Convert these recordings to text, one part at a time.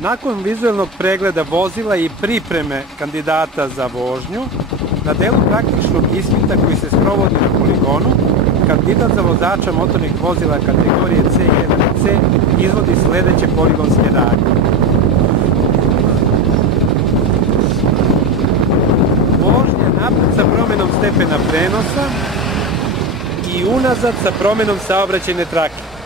Nakon vizualnog pregleda vozila i pripreme kandidata za vožnju, na delu praktičnog ispita koji se sprovodi na poligonu, kandidat za vozača motornih vozila kategorije C1 i C izvodi sledeće poligonske radnje. Vožnja napred sa promenom stepena prenosa i unazad sa promenom saobraćajne trake.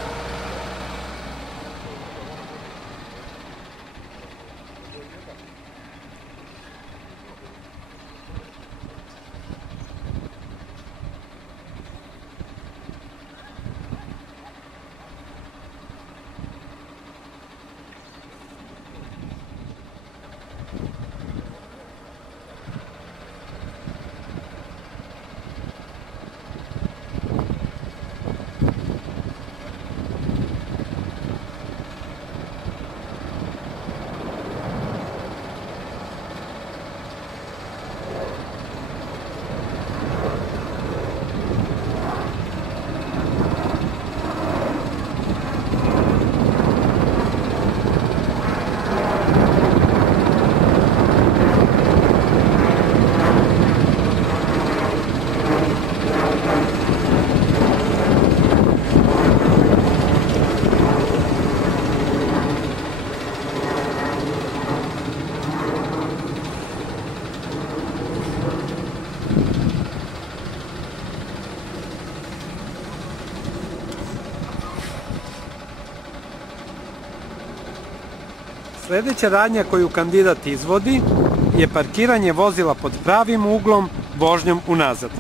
Sledeća radnja koju kandidat izvodi je parkiranje vozila pod pravim uglom vožnjom unazad.